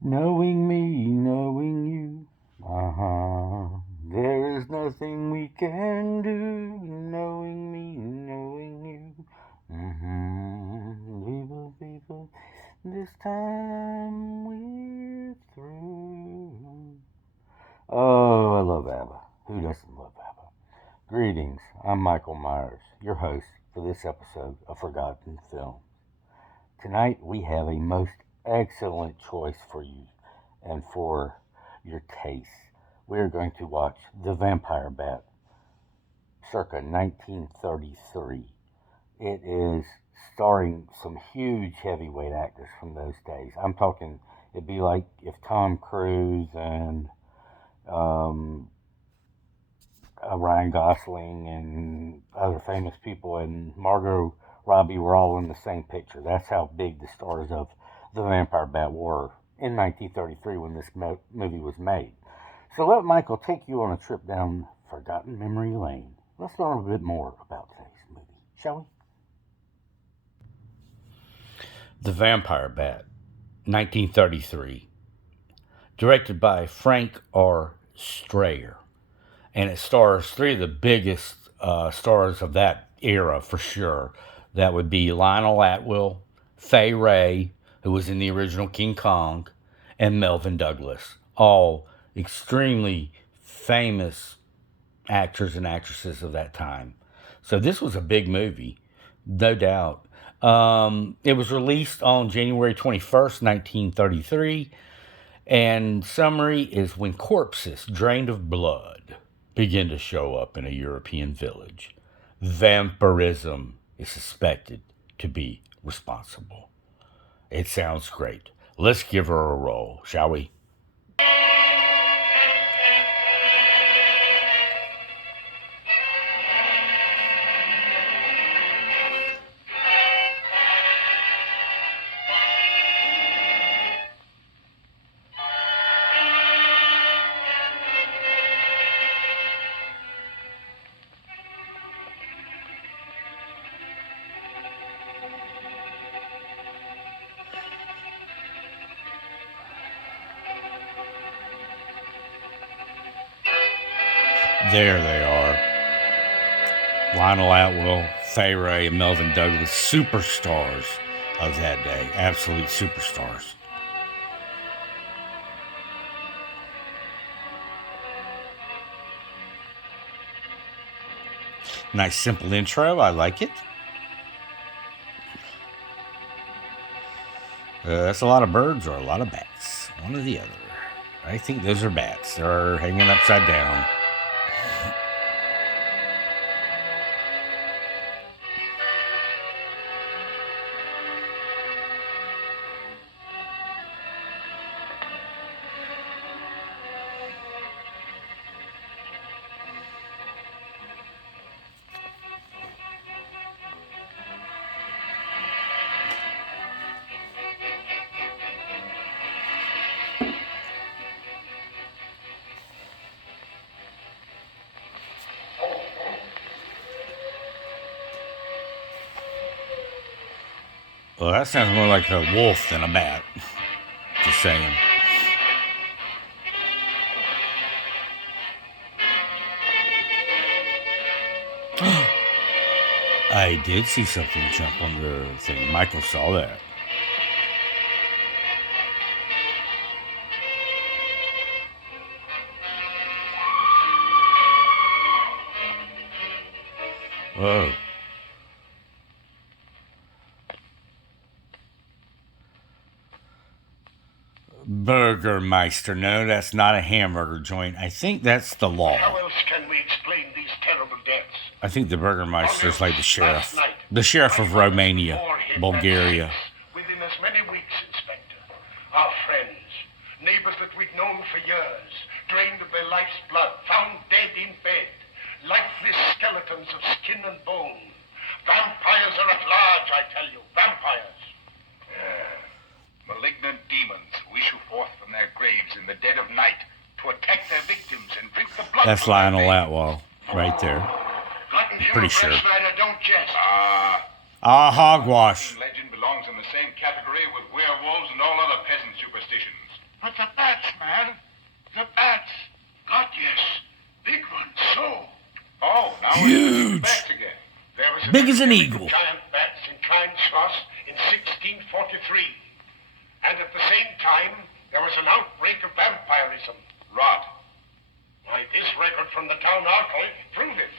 Knowing me, knowing you. There is nothing we can do. Knowing me, knowing you. Viva, viva. This time we're through. Oh, I love ABBA. Who doesn't love ABBA? Greetings. I'm Michael Myers, your host for this episode of Forgotten Film. Tonight we have a most excellent choice for you and for your taste. We are going to watch The Vampire Bat, circa 1933. It is starring some huge heavyweight actors from those days. I'm talking, it'd be like if Tom Cruise and um, Ryan Gosling and other famous people and Margot Robbie were all in the same picture. That's how big the stars of The Vampire Bat were in 1933 when this movie was made. So let Michael take you on a trip down forgotten memory lane. Let's learn a bit more about today's movie, shall we? The Vampire Bat, 1933, directed by Frank R. Strayer. And it stars three of the biggest stars of that era for sure. That would be Lionel Atwill, Fay Wray, who was in the original King Kong, and Melvin Douglas. All extremely famous actors and actresses of that time. So this was a big movie, no doubt. It was released on January 21st, 1933. And summary is when corpses drained of blood begin to show up in a European village, vampirism is suspected to be responsible. It sounds great. Let's give her a roll, shall we? There they are. Lionel Atwill, Fay Wray, and Melvin Douglas, superstars of that day. Absolute superstars. Nice simple intro. I like it. That's a lot of birds or a lot of bats. One or the other. I think those are bats. They're hanging upside down. Well, that sounds more like a wolf than a bat. Just saying. I did see something jump on the thing. Michael saw that. Whoa. Burgermeister. No, that's not a hamburger joint. I think that's the law. How else can we explain these terrible deaths? I think the Burgermeister is like the sheriff. The sheriff of Romania, Bulgaria. Within as many weeks, Inspector, our friends, neighbors that we'd known for years, drained of their life's blood, found dead in bed, lifeless skeletons of skin and bone. Vampires are at large, I tell you. Vampires. Malignant demons who issue forth from their graves in the dead of night to attack their victims and drink the blood. That's Lionel Atwill, right there. Pretty sure. Snyder, don't jest. Hogwash. Legend belongs in the same category with werewolves and all other peasant superstitions. Big as an eagle. Giant bats in Klein Schloss in 1643. And at the same time, there was an outbreak of vampirism. Rot. Why, this record from the town archive proves it.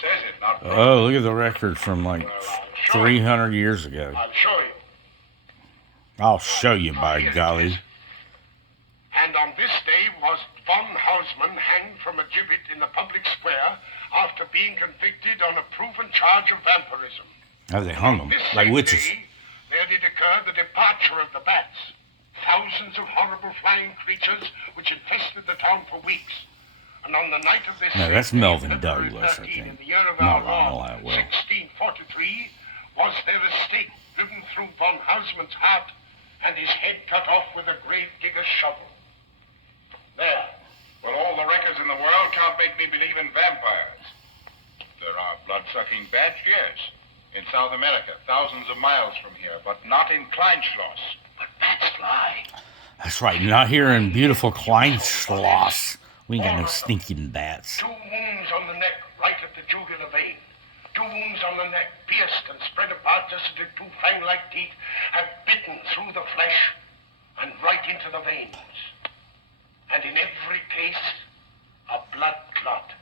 Says it, not proves Oh, look at the record from like Well, I'll show you. 300 years ago. I'll show you. I'll show you, by Here it golly. is. And on this day was von Hausmann hanged from a gibbet in the public square after being convicted on a proven charge of vampirism. Oh, they hung them This like same witches. day, there did occur the departure of the bats. Thousands of horrible flying creatures which infested the town for weeks. And on the night of this No, that's same day, Melvin February Douglas, I 13, think. in the year of Not our Ronald Lord, Atwell. 1643, was there a stake driven through von Hausmann's heart and his head cut off with a grave digger's shovel. There. Well, all the records in the world can't make me believe in vampires. There are blood-sucking bats, yes. In South America, thousands of miles from here, but not in Kleinschloss. But bats fly. That's right, not here in beautiful Kleinschloss. We ain't got no stinking bats. 2 wounds on the neck, right at the jugular vein. 2 wounds on the neck, pierced and spread apart just as if 2 fang-like teeth have bitten through the flesh and right into the veins. And in every case, a blood clot,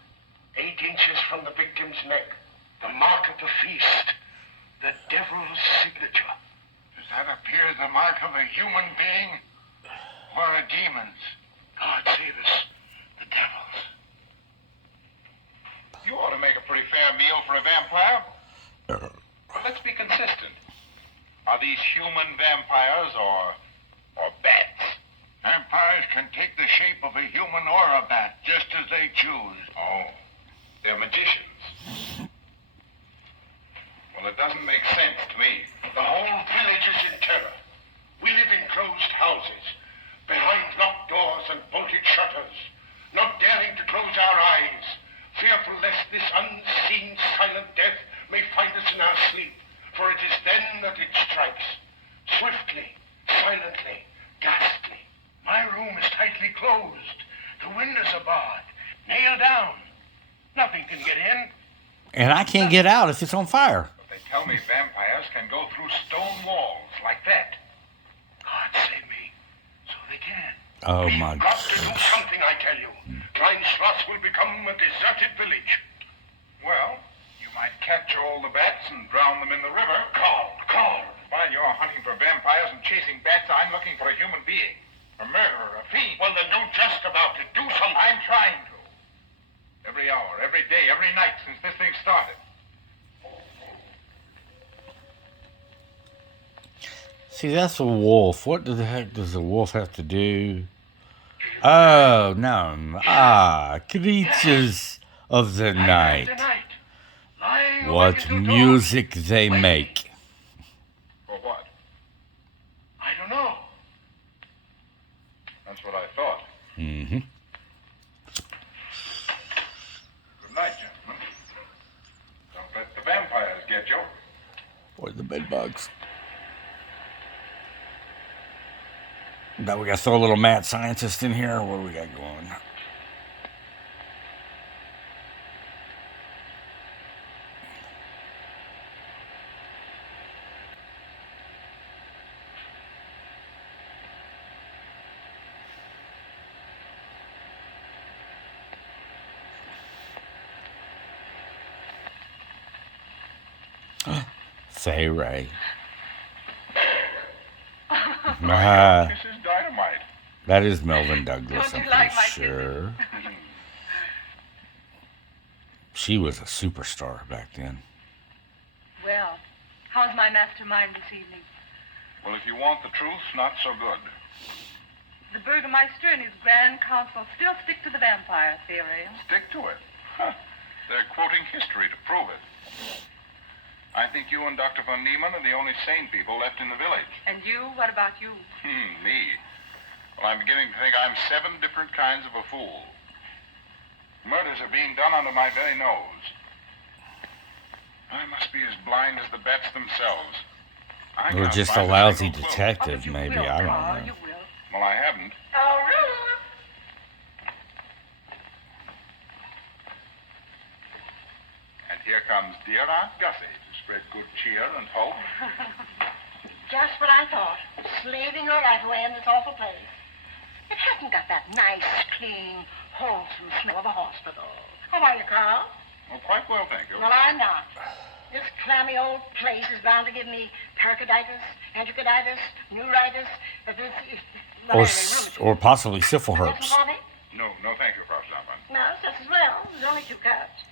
8 inches from the victim's neck, the mark of the feast, the devil's signature. Does that appear the mark of a human being or a demon's? God save us, the devil's. You ought to make a pretty fair meal for a vampire. Well, let's be consistent. Are these human vampires or bats? Vampires can take the shape of a human or a bat, just as they choose. Oh, they're magicians. Well, it doesn't make sense to me. The whole village is in terror. We live in closed houses, behind locked doors and bolted shutters, not daring to close our eyes, fearful lest this unseen silent death may find us in our sleep, for it is then that it strikes. Swiftly, silently, ghastly. My room is tightly closed. The windows are barred, nailed down. Nothing can get in. And I can't get out if it's on fire. But they tell me vampires can go through stone walls like that. God save me. So they can. Oh, We've my got to do goodness. something, I tell you. Klein Schloss will become a deserted village. Well, you might capture all the bats and drown them in the river. Carl. While you're hunting for vampires and chasing bats, I'm looking for a human being. A murderer, a fiend. Well, then do just about it. Do something. I'm trying to. Every hour, every day, every night since this thing started. See, that's a wolf. What the heck does a wolf have to do? Oh, no. Creatures of the night. Lying awake What until dawn. music they make. For what? I don't know. That's what I thought. Mm-hmm. Good night, gentlemen. Don't let the vampires get you. Or the bed bugs. Now we got to throw a little mad scientist in here. What do we got going? Fay Wray. This is dynamite. That is Melvin Douglas, Don't I'm you like pretty my sure. She was a superstar back then. Well, how's my mastermind this evening? Well, if you want the truth, not so good. The Burgermeister and his Grand Council still stick to the vampire theory. Stick to it. Huh. They're quoting history to prove it. I think you and Dr. von Niemann are the only sane people left in the village. And you? What about you? Me? Well, I'm beginning to think I'm 7 different kinds of a fool. Murders are being done under my very nose. I must be as blind as the bats themselves. I Or can't just a find lousy single clue. detective, You maybe. will, I Carl, don't know. You will. Well, I haven't. Oh, Ruth! And here comes dear Aunt Gussie to Spread good cheer and hope. Just what I thought. Slaving your life away in this awful place. It hasn't got that nice, clean, wholesome smell of a hospital. How are you, Carl? Oh, quite well, thank you. Well, I'm not. This clammy old place is bound to give me pericarditis, enterocolitis, neuritis, Or possibly syphil herpes. No, thank you, Frau Stampmann. No, it's just as well. There's only 2 cups.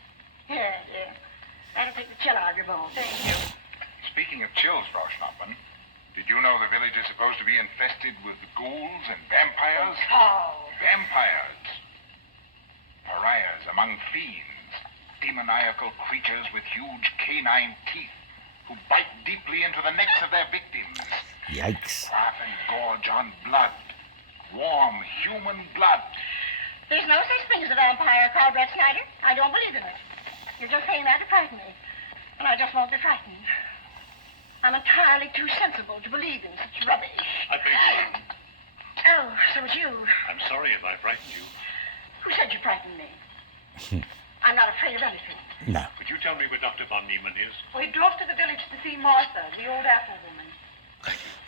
Here. That'll take the chill out of your bones. Thank you. Speaking of chills, Frau Stampmann, did you know the village is supposed to be infested with ghouls and vampires? Oh. Vampires. Pariahs among fiends. Demoniacal creatures with huge canine teeth who bite deeply into the necks of their victims. Yikes. Laugh and gorge on blood. Warm human blood. There's no such thing as a vampire, Carl Brett Snyder. I don't believe in it. You're just saying that to frighten me. And I just won't be frightened. I'm entirely too sensible to believe in such rubbish. I beg your pardon. Oh, so it's you. I'm sorry if I frightened you. Who said you frightened me? I'm not afraid of anything. No. Could you tell me where Dr. von Niemann is? We drove to the village to see Martha, the old apple woman.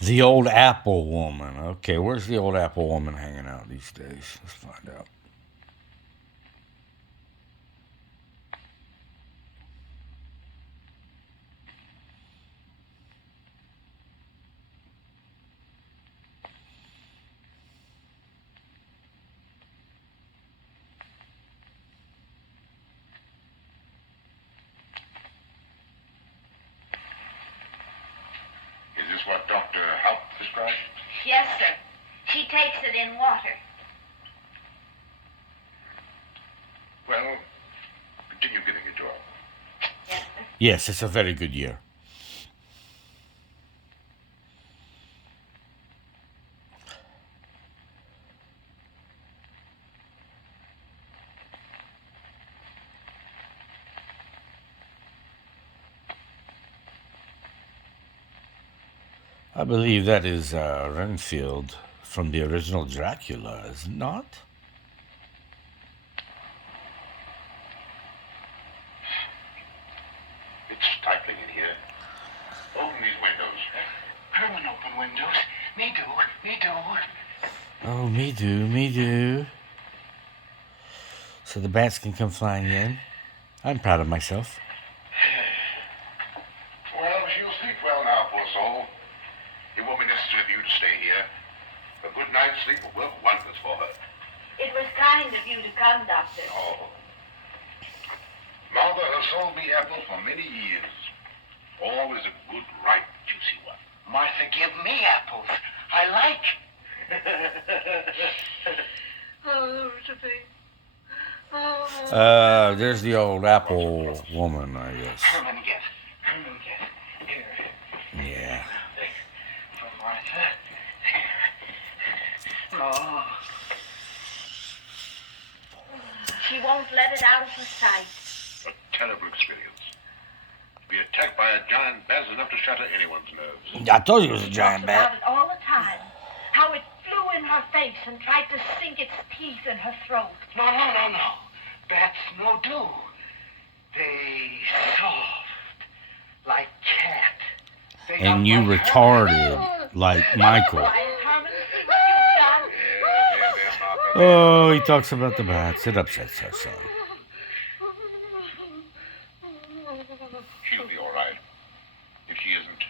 The old apple woman. Okay, where's the old apple woman hanging out these days? Let's find out. Is this what Dr. Haupt described? Yes, sir. She takes it in water. Well, continue giving it to her. Yes, sir. Yes, it's a very good year. I believe that is Renfield from the original Dracula, is it not? It's stifling in here. Open these windows. Herman, open windows. Me do. Oh, me do. So the bats can come flying in. I'm proud of myself. Well, she'll sleep well now, poor soul. It won't be necessary for you to stay here. A good night's sleep will work wonders for her. It was kind of you to come, Doctor. Oh. Mother has sold me apples for many years. Always a good, ripe, juicy one. Martha, give me apples. I like. Oh, Sophie. Oh. There's the old apple woman, I guess. Herman, get. Here. Yeah. For Martha. Oh. She won't let it out of her sight. A terrible experience. To be attacked by a giant bat is enough to shatter anyone's nerves. I told you it was a giant Talks about bat. it all the time. How it flew in her face and tried to sink its teeth in her throat. No. Bats no do. They soft, like cat. They And are you like retarded, like Michael. Quiet, Herman. See what you've done. There, Martha. Oh, he talks about the bats. It upsets her so. She'll be all right. If she isn't,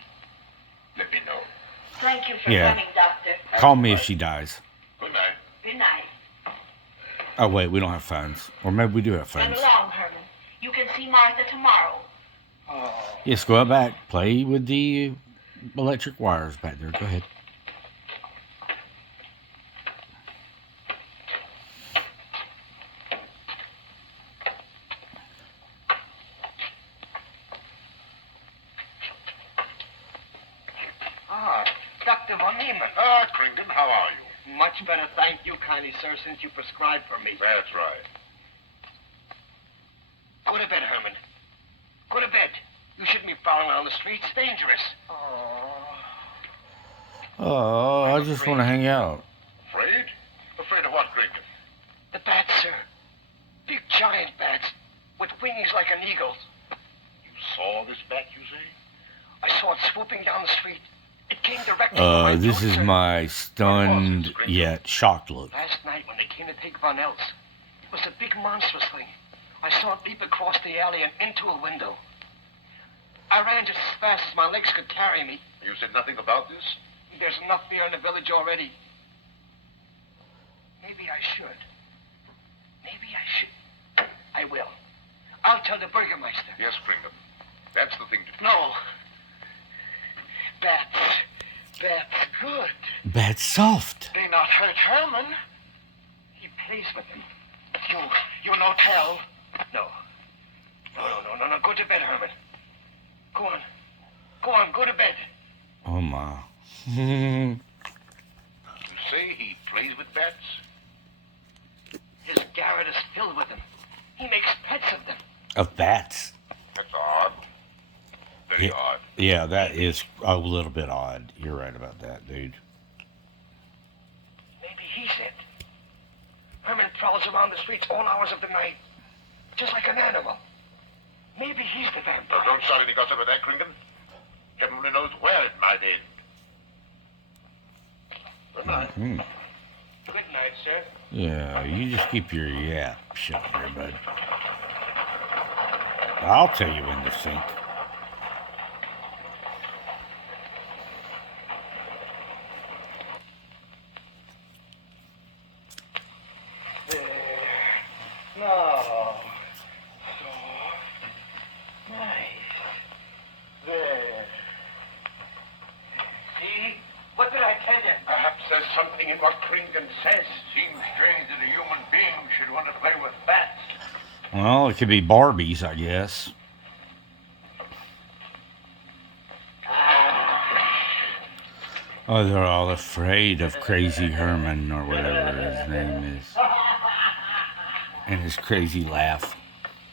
let me know. Thank you for Yeah. coming, Doctor. Call me if she dies. Good night. Good night. Oh, wait, we don't have phones. Or maybe we do have Run phones. along, Herman. You can see Martha tomorrow. Yes, go out back. Play with the electric wires back there. Go ahead. Dr. von Niemann. Ah, Krington, how are you? Much better, thank you kindly, sir, since you prescribed for me. That's right. Go to bed, Herman. Go to bed. You shouldn't be prowling around the streets. It's dangerous. Oh, I just want to hang out. Afraid? Afraid of what, Krington? The bats, sir. Big giant bats with wings like an eagle's. You saw this bat, you say? swooping down the street. It came directly from my This is throat, sir. my stunned yet shocked look. Last night when they came to take Von Els, it was a big monstrous thing. I saw it leap across the alley and into a window. I ran just as fast as my legs could carry me. You said nothing about this? There's enough fear in the village already. Maybe I should. I will. I'll tell the Burgermeister. Yes, Kringle. That's the thing to do. No. That's good. That's soft. They not hurt Herman. He plays with them. You no tell. No. No. Go to bed, Herman. Go on, go to bed. Oh my. You say he plays with bats? His garret is filled with them. He makes pets of them. Of bats. That's odd. Very Yeah. odd. Yeah, that is a little bit odd. You're right about that, dude. Maybe he's it. Herman prowls around the streets all hours of the night, just like an animal. Maybe he's the Now, vampire. don't start any gossip of that, Kringle. Heaven only knows where it might end. Good night. Good night, sir. Yeah, you just keep your yap shut there, bud. I'll tell you when to sink. No. Soft. Nice. There. See? What did I tell you? Perhaps there's something in what Kringen says. Seems strange that a human being should want to play with bats. Well, it could be Barbies, I guess. Oh, they're all afraid of Crazy Herman or whatever his name is. And his crazy laugh.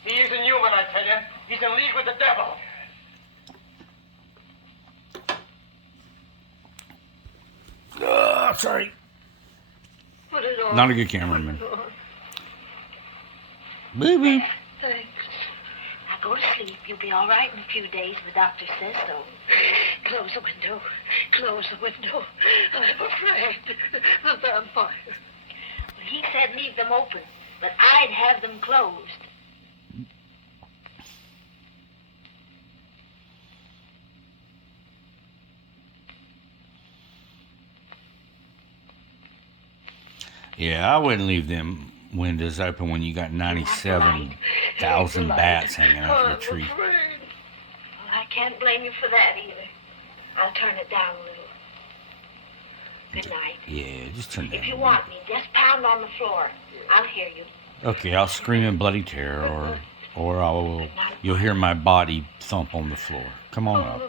He isn't human, I tell you. He's in league with the devil. Sorry. Put it on. Not a good cameraman. Baby. Thanks. Now go to sleep. You'll be all right in a few days. The doctor says so. Close the window. Close the window. I'm afraid. The vampire. He said leave them open, but I'd have them closed. Yeah, I wouldn't leave them windows open when you got 97,000 bats hanging out your tree. Well, I can't blame you for that either. I'll turn it down a little. Good night. Yeah, just turn If you down. want me, just pound on the floor. I'll hear you. Okay, I'll scream in bloody terror, or you'll hear my body thump on the floor. Come on up.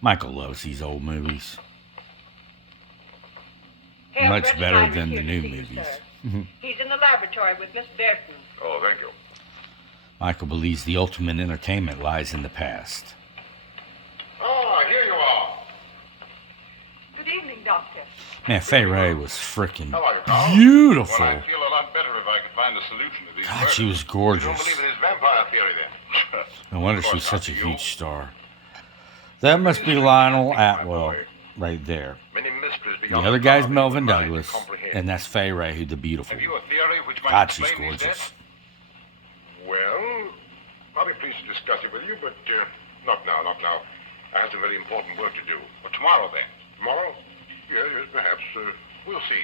Michael loves these old movies. Much better than the new movies. He's in the laboratory with Miss Berton. Oh, thank you. Michael believes the ultimate entertainment lies in the past. Oh, here you are. Good evening, Doctor. Man, Fay Wray was freaking How are you, Carl? beautiful. Well, I'd feel a lot better if I could find a solution to these God, murders. she was You don't gorgeous. believe in his vampire theory, then? No wonder Of course she's such a not, you. huge star. That must be Lionel Atwell right there. Many mysteries The beyond other guy's power Melvin of mind to Douglas, comprehend. and that's Fay Wray, who the beautiful. Have you a theory which might God, she's explain these gorgeous. deaths? Well, I'll be pleased to discuss it with you, but not now. I have some very important work to do. Well, tomorrow, then. Tomorrow? Yes, perhaps. We'll see.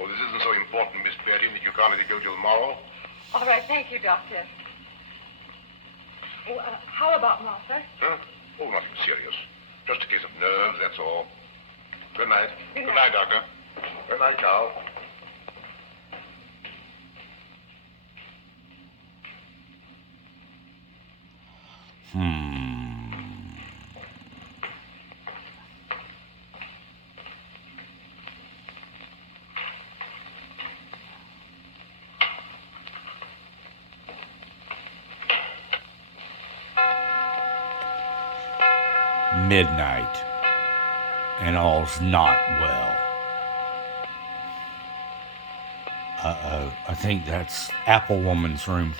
Oh, this isn't so important, Miss Betty, that you can't let it go till tomorrow. All right, thank you, Doctor. Well, how about Martha? Huh? Oh, nothing serious. Just a case of nerves, that's all. Good night. Good Good night. night, Doctor. Good night, Carl. Midnight, and all's not well. Uh-oh. I think that's Apple Woman's room.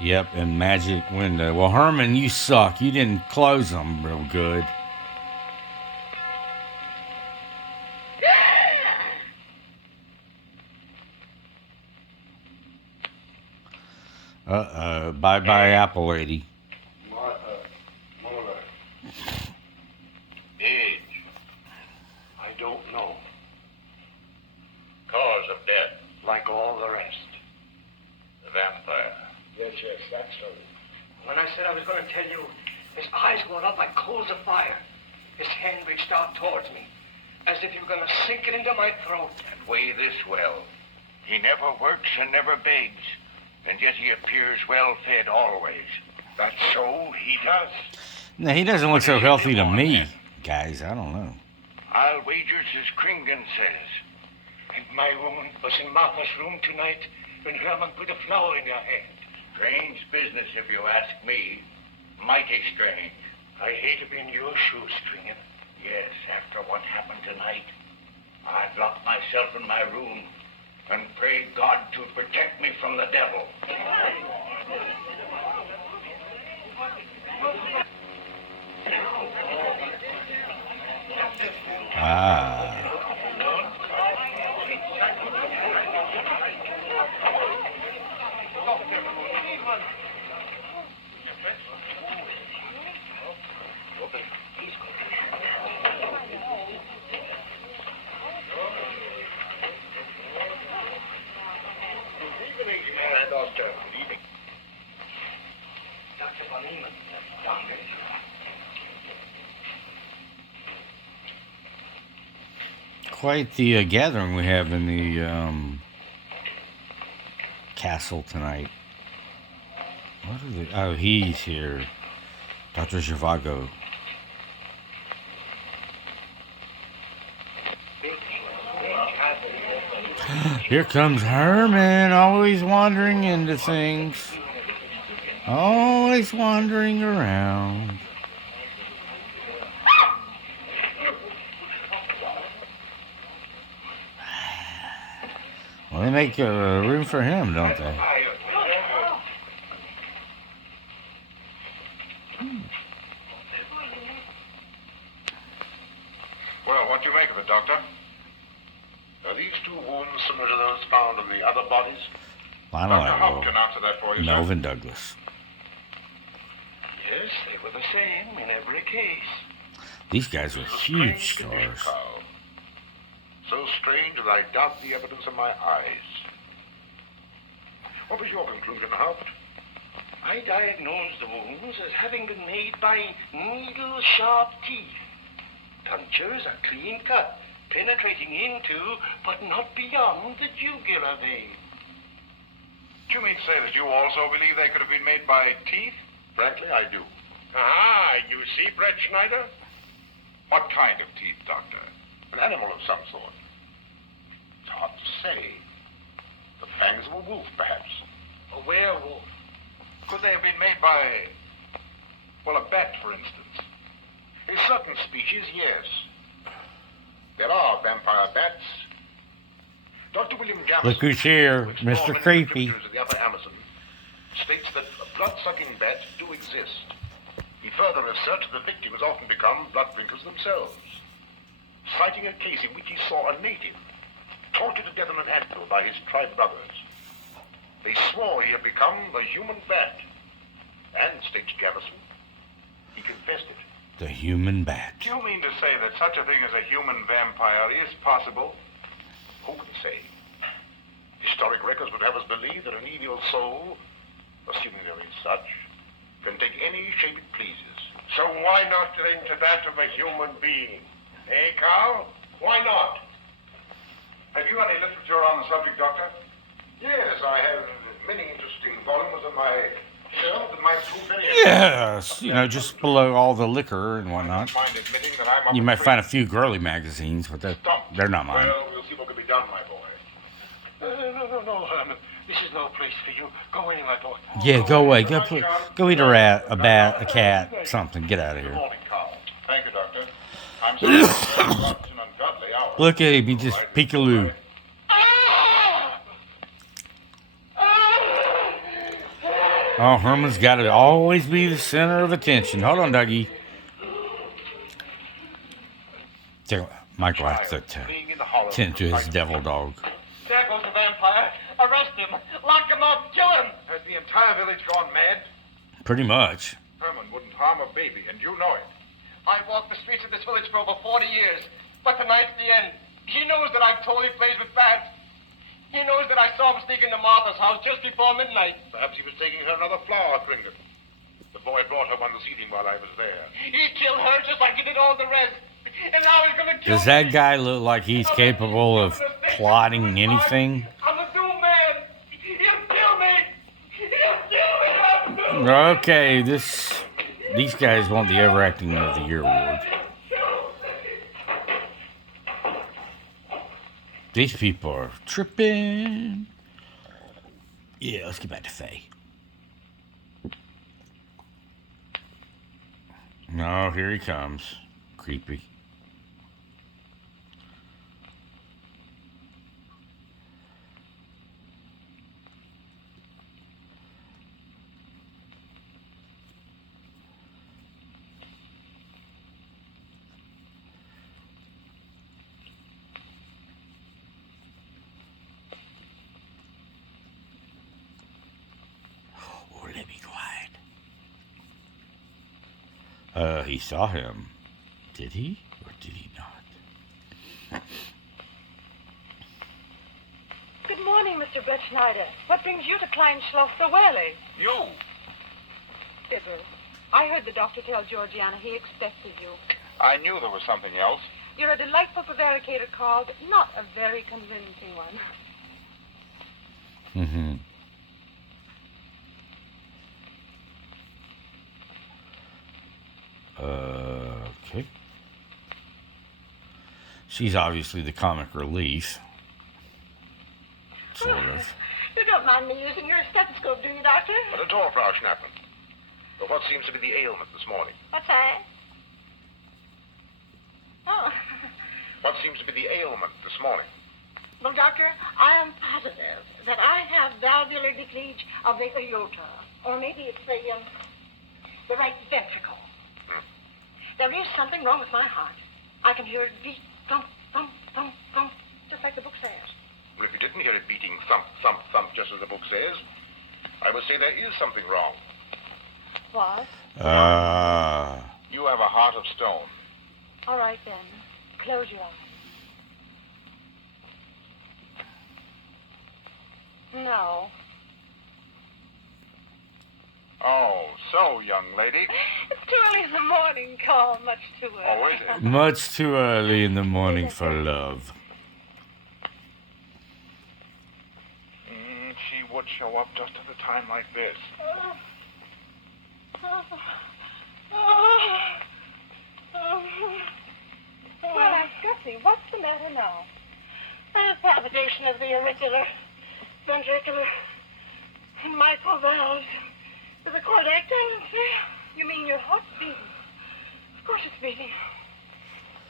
Yep, and magic window. Well, Herman, you suck. You didn't close them real good. Uh-oh. Bye-bye, Apple Lady. Mother. Age. I don't know. Cause of death. Like all the rest. The vampire. Yes, that's so. When I said I was going to tell you, his eyes went up like coals of fire. His hand reached out towards me, as if he were going to sink it into my throat. And weigh this well. He never works and never begs, and yet he appears well-fed always. That's so, he does. No, he doesn't look so healthy to me, guys. I don't know. I'll wager as Kringen says. And my woman was in Martha's room tonight when Herman put a flower in her hand. Strange business, if you ask me. Mighty strange. I hate to be in your shoes, Stringer. Yes, after what happened tonight, I've locked myself in my room and prayed God to protect me from the devil. Ah. Quite the gathering we have in the castle tonight. What are they? Oh, he's here. Dr. Zhivago. Here comes Herman, always wandering into things. Always wandering around. Well, they make room for him, don't they? Well, what do you make of it, Doctor? Are these two wounds similar to those found in the other bodies? I don't Dr. Hope know. can answer that for you, Melvin Douglas. Yes, they were the same in every case. These guys are This is a huge strange condition, stars. Carl. So strange that I doubt the evidence of my eyes. What was your conclusion, Haupt? I diagnosed the wounds as having been made by needle-sharp teeth. Punctures are clean cut, penetrating into, but not beyond, the jugular vein. Do you mean to say that you also believe they could have been made by teeth? Frankly, I do. Ah, you see, Brett Schneider? What kind of teeth, Doctor? An animal of some sort. It's hard to say. The fangs of a wolf, perhaps. A werewolf. Could they have been made by, well, a bat, for instance? In certain species, yes. There are vampire bats. Dr. William Jamison, Look who's here, who explored Mr. many Creepy. cryptodes of the upper Amazon, states that blood-sucking bats do exist. He further asserts the victims often become blood drinkers themselves, citing a case in which he saw a native tortured to death on an anthill by his tribe brothers. They swore he had become a human bat, and, states Jamison, he confessed it. The human bat. Do you mean to say that such a thing as a human vampire is possible? Who can say? Historic records would have us believe that an evil soul, assuming there is such, can take any shape it pleases. So why not into that of a human being? Eh, Carl? Why not? Have you any literature on the subject, Doctor? Yes, I have many interesting volumes on my shelf that might prove very Yes, you know, just below all the liquor and whatnot. Mind admitting that I'm You might find a few girly magazines, but they're not mine. Well, we'll see what can be done, my boy. No, Herman. This is no place for you. Go away, my boy. Yeah, go away. Go eat a rat, a bat, a cat, something. Get out of Good here. morning, Carl. Thank you, Doctor. I'm sorry it's an ungodly hour. Look at him. He just peekaloo. Oh, Herman's got to always be the center of attention. Hold on, Dougie. Michael has to tend to his devil dog. There goes the vampire. Arrest him. Lock him up. Kill him. Has the entire village gone mad? Pretty much. Herman wouldn't harm a baby, and you know it. I've walked the streets of this village for over 40 years. But tonight's the end. He knows that I've told he plays with bats. He knows that I saw him sneak into Martha's house just before midnight. Perhaps he was taking her another flower trinket. The boy brought her one this evening while I was there. He killed her just like he did all the rest. And now he's gonna kill Does that guy look like he's capable of plotting anything? I'm a doomed man. He'll kill me. He'll kill me. Okay, these guys want the Overacting of the Year award. These people are tripping. Yeah, let's get back to Fay. No, here he comes. Creepy. Oh, let me quiet. He saw him. Did he? Or did he not? Good morning, Mr. Brett Schneider. What brings you to Klein Schloss so early? You? Fibber, I heard the doctor tell Georgiana he expected you. I knew there was something else. You're a delightful prevaricator, Carl, but not a very convincing one. Mm-hmm. Okay. She's obviously the comic relief. Sort of. You don't mind me using your stethoscope, do you, Doctor? Not at all, Frau Schnappman. But what seems to be the ailment this morning? What's that? Oh. What seems to be the ailment this morning? Well, Doctor, I am positive that I have valvular leakage of the aorta. Or maybe it's the right ventricle. There is something wrong with my heart. I can hear it beat, thump, thump, thump, thump, just like the book says. Well, if you didn't hear it beating thump, thump, thump, just as the book says, I would say there is something wrong. What? You have a heart of stone. All right, then. Close your eyes. No. Oh, so, young lady. It's too early in the morning, Carl. Much too early. Oh, is it? Much too early in the morning for love. She would show up just at a time like this. Well, Aunt Gussie, what's the matter now? A palpitation of the auricular, ventricular, and mitral valves. With a cardiac tendency. You mean your heart's beating? Of course it's beating.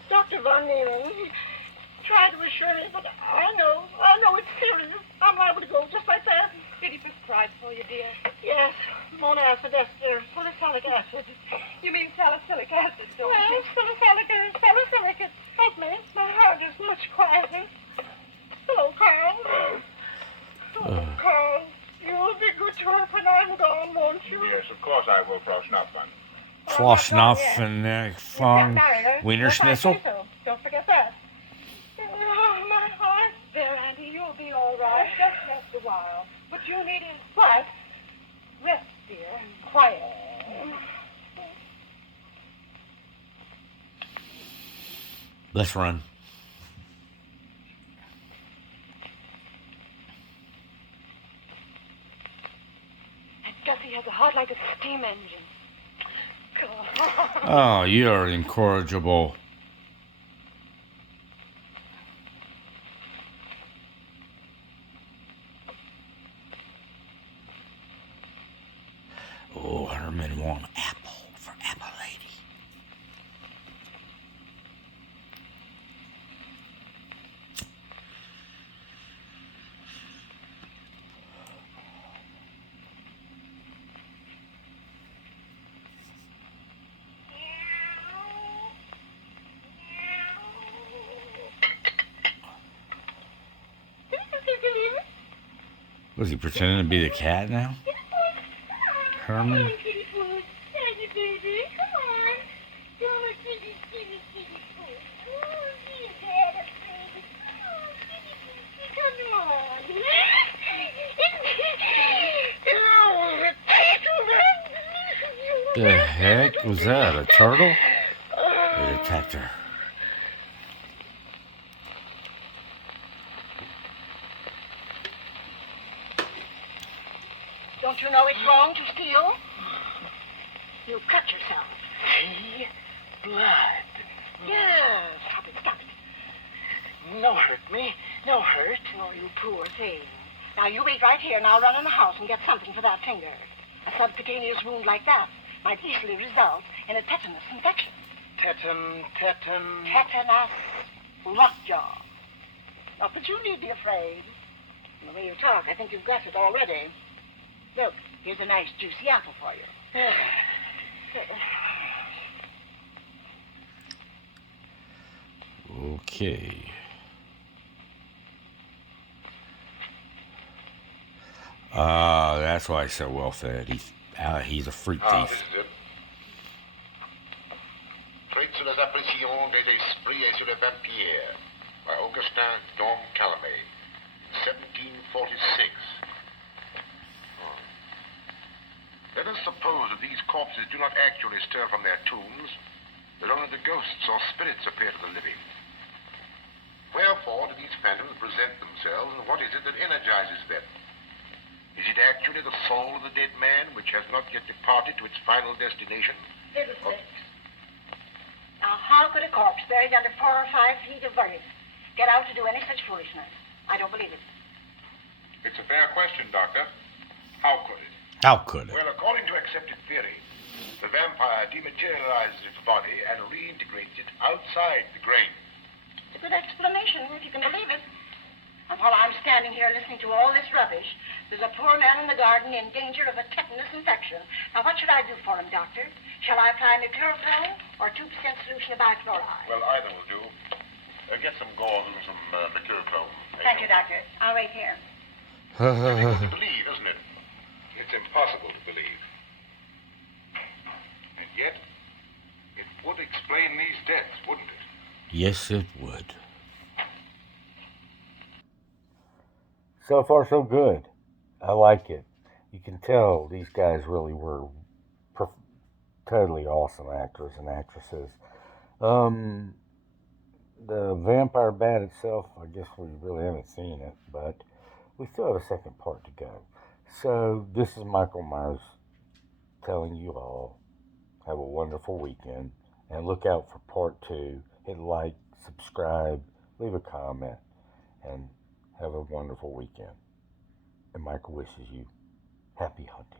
Dr. Von Neelen tried to assure me, but I know it's serious. I'm liable to go just like that. Did he prescribe for you, dear? Yes, monacid ester, salicylic acid. You mean salicylic acid, don't Well, you? salicylic, help me. My heart is much quieter. Hello, Carl. Oh, Carl, you'll be good to her when I'm gone, won't you? Yes, of course I will, Frau Schnappmann. Floschnoff and Fong Wiener Schnitzel. Don't forget that. Oh, my heart. There, Auntie, you'll be all right. Just rest a while. What you need is What? rest, dear. Quiet. Let's run. And Gussie has a heart like a steam engine. Oh, you're incorrigible. Oh, Herman want apple for Apple Lady. Was he pretending to be the cat now? Herman? Come on, kitty poo. Daddy, baby. Come on. Come on, kitty, kitty, kitty poo. Come on, kitty, daddy, baby. Come on, kitty, kitty, come on. The heck? Was that a turtle? It attacked her. Don't you know it's wrong to steal? You cut yourself. See? Blood. Yes. Stop it. No hurt me. No hurt. Oh, you poor thing. Now, you wait right here, and I'll run in the house and get something for that finger. A subcutaneous wound like that might easily result in a tetanus infection. Tetanus lockjaw. Not that you need be afraid. From the way you talk, I think you've got it already. Look, here's a nice juicy apple for you. Okay. That's why he's so well fed. He's a fruit Ah, thief. this is it. Traits sur les apparitions des esprits et sur les vampires by Augustin Dom Calamé, 1746. Let us suppose that these corpses do not actually stir from their tombs, that only the ghosts or spirits appear to the living. Wherefore do these phantoms present themselves, and what is it that energizes them? Is it actually the soul of the dead man, which has not yet departed to its final destination? Fiddlesticks. Now, how could a corpse buried under 4 or 5 feet of earth get out to do any such foolishness? I don't believe it. It's a fair question, Doctor. How could it? How could it? Well, according to accepted theory, the vampire dematerializes its body and reintegrates it outside the grave. It's a good explanation, if you can believe it. And while I'm standing here listening to all this rubbish, there's a poor man in the garden in danger of a tetanus infection. Now, what should I do for him, Doctor? Shall I apply mercurochrome or 2% solution of bichloride? Well, either will do. Get some gauze and some mercurochrome. Thank you, Doctor. I'll wait here. Difficult to believe, isn't it? It's impossible to believe. And yet, it would explain these deaths, wouldn't it? Yes, it would. So far, so good. I like it. You can tell these guys really were totally awesome actors and actresses. The Vampire Bat itself, I guess we really haven't seen it, but we still have a second part to go. So this is Michael Myers telling you all, have a wonderful weekend, and look out for part 2. Hit like, subscribe, leave a comment, and have a wonderful weekend. And Michael wishes you happy hunting.